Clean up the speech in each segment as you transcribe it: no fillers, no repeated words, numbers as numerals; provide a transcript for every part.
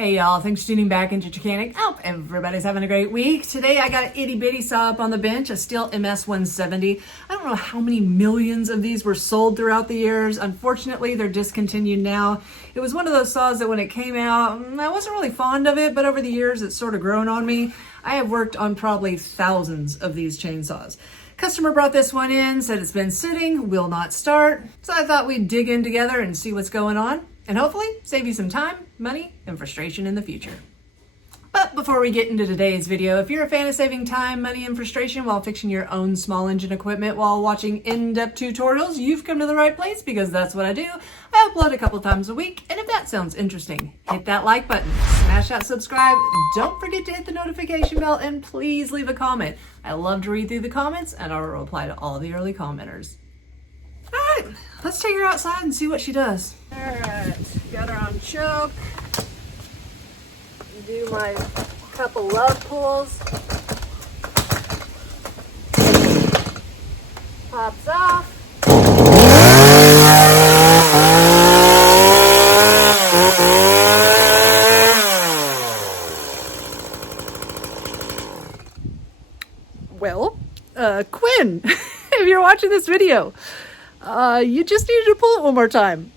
Hey y'all, thanks for tuning back into Chickanic. Oh, everybody's having a great week. Today I got an itty bitty saw up on the bench, a Stihl MS170. I don't know how many millions of these were sold throughout the years. Unfortunately, they're discontinued now. It was one of those saws that when it came out, I wasn't really fond of it, but over the years it's sort of grown on me. I have worked on probably thousands of these chainsaws. Customer brought this one in, said it's been sitting, will not start. So I thought we'd dig in together and see what's going on, and hopefully save you some time, money, and frustration in the future. But before we get into today's video, if you're a fan of saving time, money, and frustration while fixing your own small engine equipment while watching in-depth tutorials, you've come to the right place because that's what I do. I upload a couple times a week, and if that sounds interesting, hit that like button, smash that subscribe, don't forget to hit the notification bell, and please leave a comment. I love to read through the comments, and I'll reply to all of the early commenters. All right, let's take her outside and see what she does. All right, got her on choke. Do my couple love pulls. Pops off. Well, Quinn, if you're watching this video, you just needed to pull it one more time.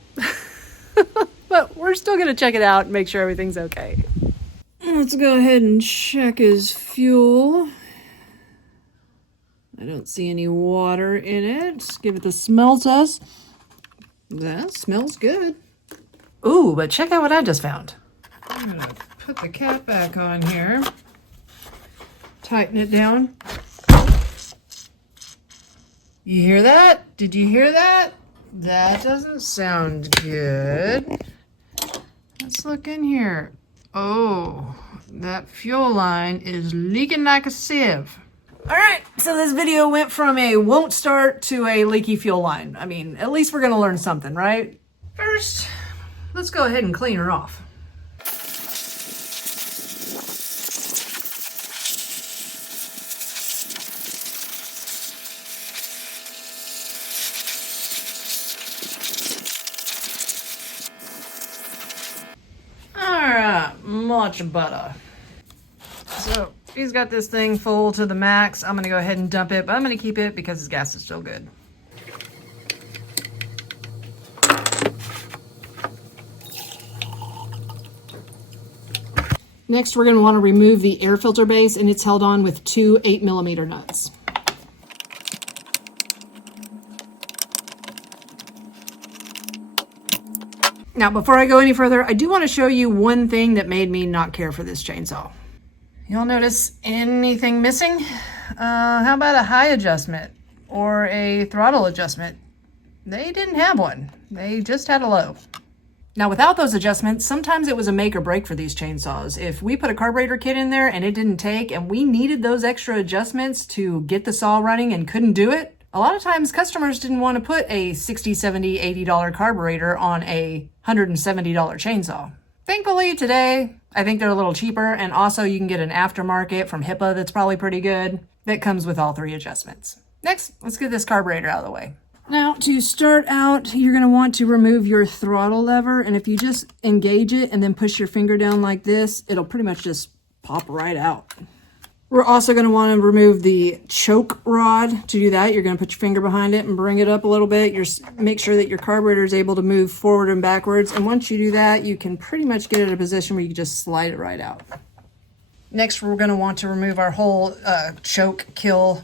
But we're still gonna check it out and make sure everything's okay. Let's go ahead and check his fuel. I don't see any water in it. Let's give it the smell test. That smells good. Ooh, but check out what I just found. I'm gonna put the cap back on here. Tighten it down. You hear that? Did you hear that? That doesn't sound good. Let's look in here. Oh, that fuel line is leaking like a sieve. All right, so this video went from a won't start to a leaky fuel line. I mean, at least we're gonna learn something, right? First, let's go ahead and clean her off. Much butter. So he's got this thing full to the max. I'm gonna go ahead and dump it, but I'm gonna keep it because his gas is still good. Next, we're gonna want to remove the air filter base, and it's held on with two 8mm nuts. Now, before I go any further, I do want to show you one thing that made me not care for this chainsaw. You'll notice anything missing? How about a high adjustment or a throttle adjustment? They didn't have one. They just had a low. Now, without those adjustments, sometimes it was a make or break for these chainsaws. If we put a carburetor kit in there and it didn't take, and we needed those extra adjustments to get the saw running and couldn't do it, a lot of times customers didn't want to put a $60, $70, $80 carburetor on a $170 chainsaw. Thankfully today, I think they're a little cheaper, and also you can get an aftermarket from HIPAA that's probably pretty good that comes with all three adjustments. Next, let's get this carburetor out of the way. Now, to start out, you're going to want to remove your throttle lever, and if you just engage it and then push your finger down like this, it'll pretty much just pop right out. We're also going to want to remove the choke rod. To do that, you're going to put your finger behind it and bring it up a little bit. Make sure that your carburetor is able to move forward and backwards. And once you do that, you can pretty much get it in a position where you can just slide it right out. Next, we're going to want to remove our whole choke kill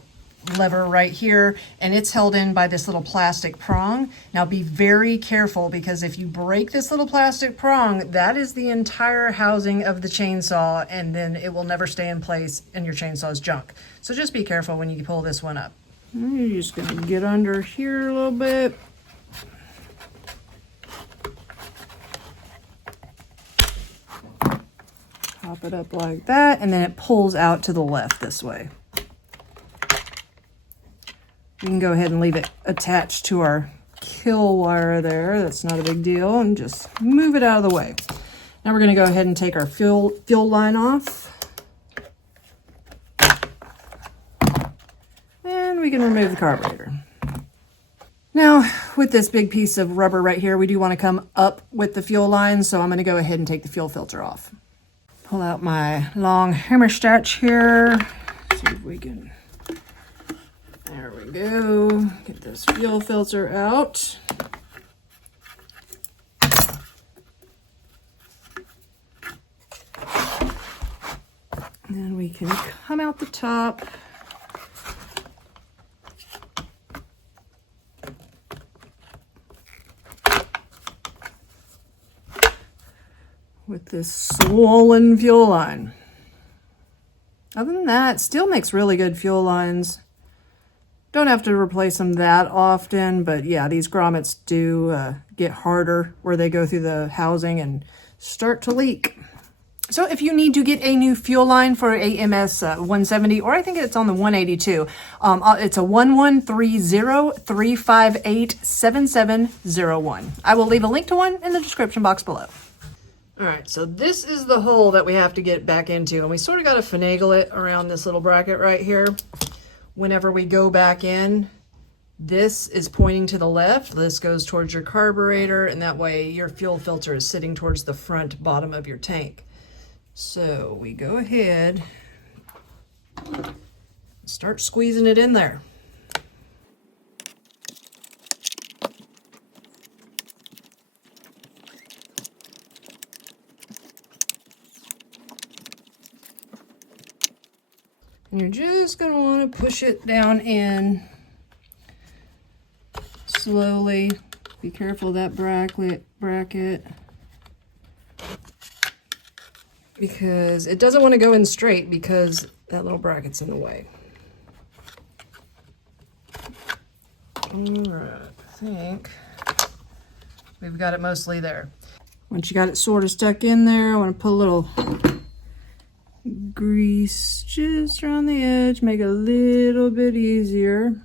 lever right here, and it's held in by this little plastic prong. Now be very careful, because if you break this little plastic prong, that is the entire housing of the chainsaw, and then it will never stay in place and your chainsaw is junk. So just be careful when you pull this one up. You're just going to get under here a little bit. Pop it up like that, and then it pulls out to the left this way. You can go ahead and leave it attached to our kill wire there. That's not a big deal, and just move it out of the way. Now we're going to go ahead and take our fuel line off. And we can remove the carburetor. Now, with this big piece of rubber right here, we do want to come up with the fuel line, so I'm going to go ahead and take the fuel filter off. Pull out my long hammer stretch here. See if we can, there we go. Get this fuel filter out. And then we can come out the top. With this swollen fuel line. Other than that, Stihl makes really good fuel lines. Don't have to replace them that often, but yeah, these grommets do get harder where they go through the housing and start to leak. So if you need to get a new fuel line for a MS170, or I think it's on the 180 too, it's a 1130-358-7701. I will leave a link to one in the description box below. All right, so this is the hole that we have to get back into, and we sort of got to finagle it around this little bracket right here. Whenever we go back in, this is pointing to the left. This goes towards your carburetor, and that way your fuel filter is sitting towards the front bottom of your tank. So we go ahead, start squeezing it in there. And you're just going to want to push it down in slowly. Be careful of that bracket. Because it doesn't want to go in straight because that little bracket's in the way. Alright, I think we've got it mostly there. Once you got it sort of stuck in there, I want to put a little grease just around the edge, make it a little bit easier.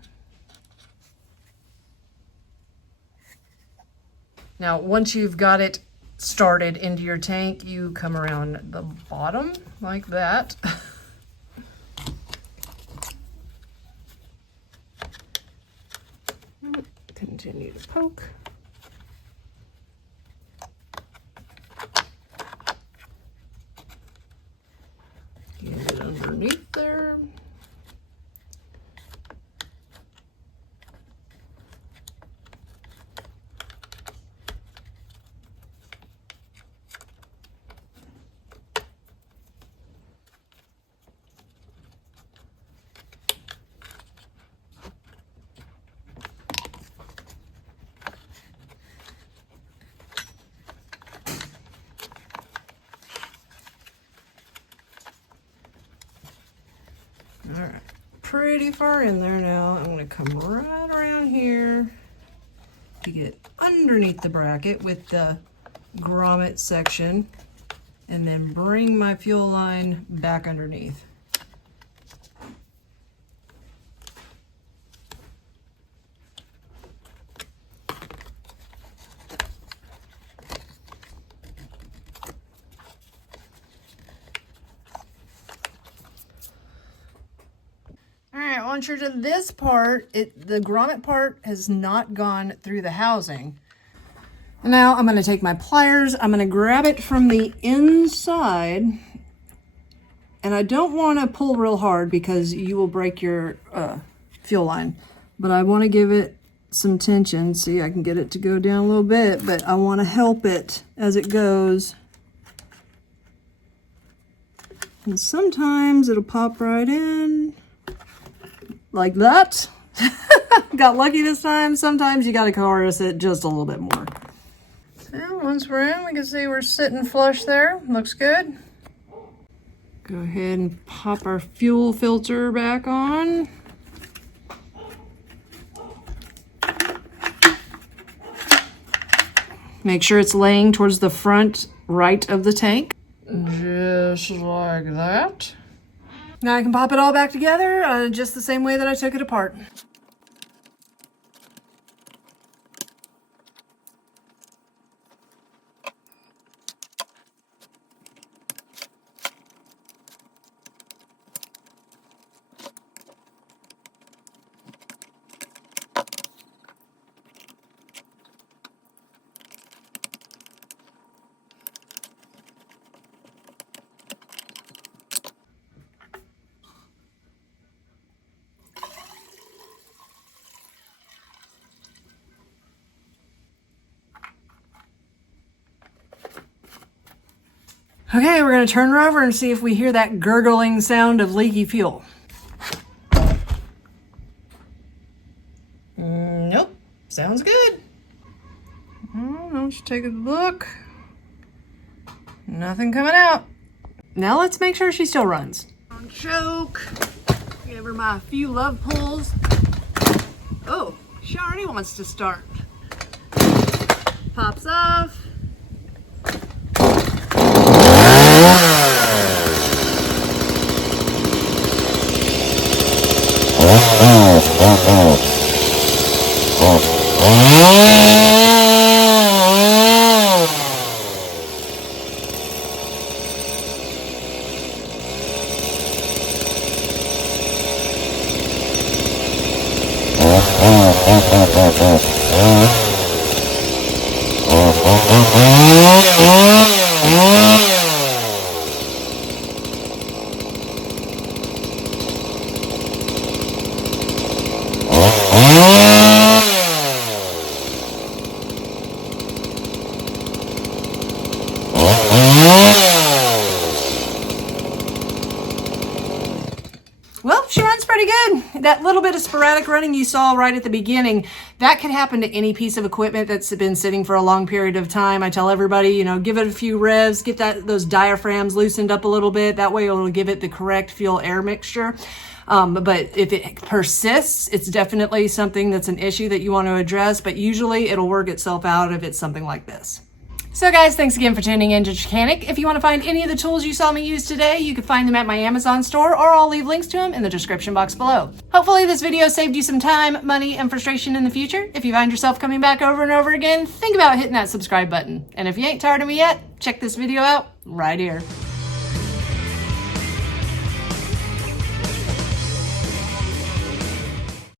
Now, once you've got it started into your tank, you come around the bottom like that. Continue to poke. Get it underneath there. All right, pretty far in there now. I'm going to come right around here to get underneath the bracket with the grommet section, and then bring my fuel line back underneath. Once you're to this part, the grommet part has not gone through the housing. Now I'm going to take my pliers, I'm going to grab it from the inside, and I don't want to pull real hard because you will break your fuel line, but I want to give it some tension. See, I can get it to go down a little bit, but I want to help it as it goes. And sometimes it'll pop right in. Like that. Got lucky this time. Sometimes you got to chorus it just a little bit more. And once we're in, we can see we're sitting flush there. Looks good. Go ahead and pop our fuel filter back on. Make sure it's laying towards the front right of the tank. Just like that. Now I can pop it all back together just the same way that I took it apart. Okay, we're gonna turn her over and see if we hear that gurgling sound of leaky fuel. Nope, sounds good. Let's take a look. Nothing coming out. Now let's make sure she still runs. Choke. Give her my few love pulls. Oh, she already wants to start. Pops off. Well, she runs pretty good. That little bit of sporadic running you saw right at the beginning, that could happen to any piece of equipment that's been sitting for a long period of time. I tell everybody, you know, give it a few revs, get those diaphragms loosened up a little bit. That way it'll give it the correct fuel-air mixture. But if it persists, it's definitely something that's an issue that you want to address, but usually it'll work itself out if it's something like this. So guys, thanks again for tuning in to Chickanic. If you want to find any of the tools you saw me use today, you can find them at my Amazon store, or I'll leave links to them in the description box below. Hopefully this video saved you some time, money, and frustration in the future. If you find yourself coming back over and over again, think about hitting that subscribe button. And if you ain't tired of me yet, check this video out right here.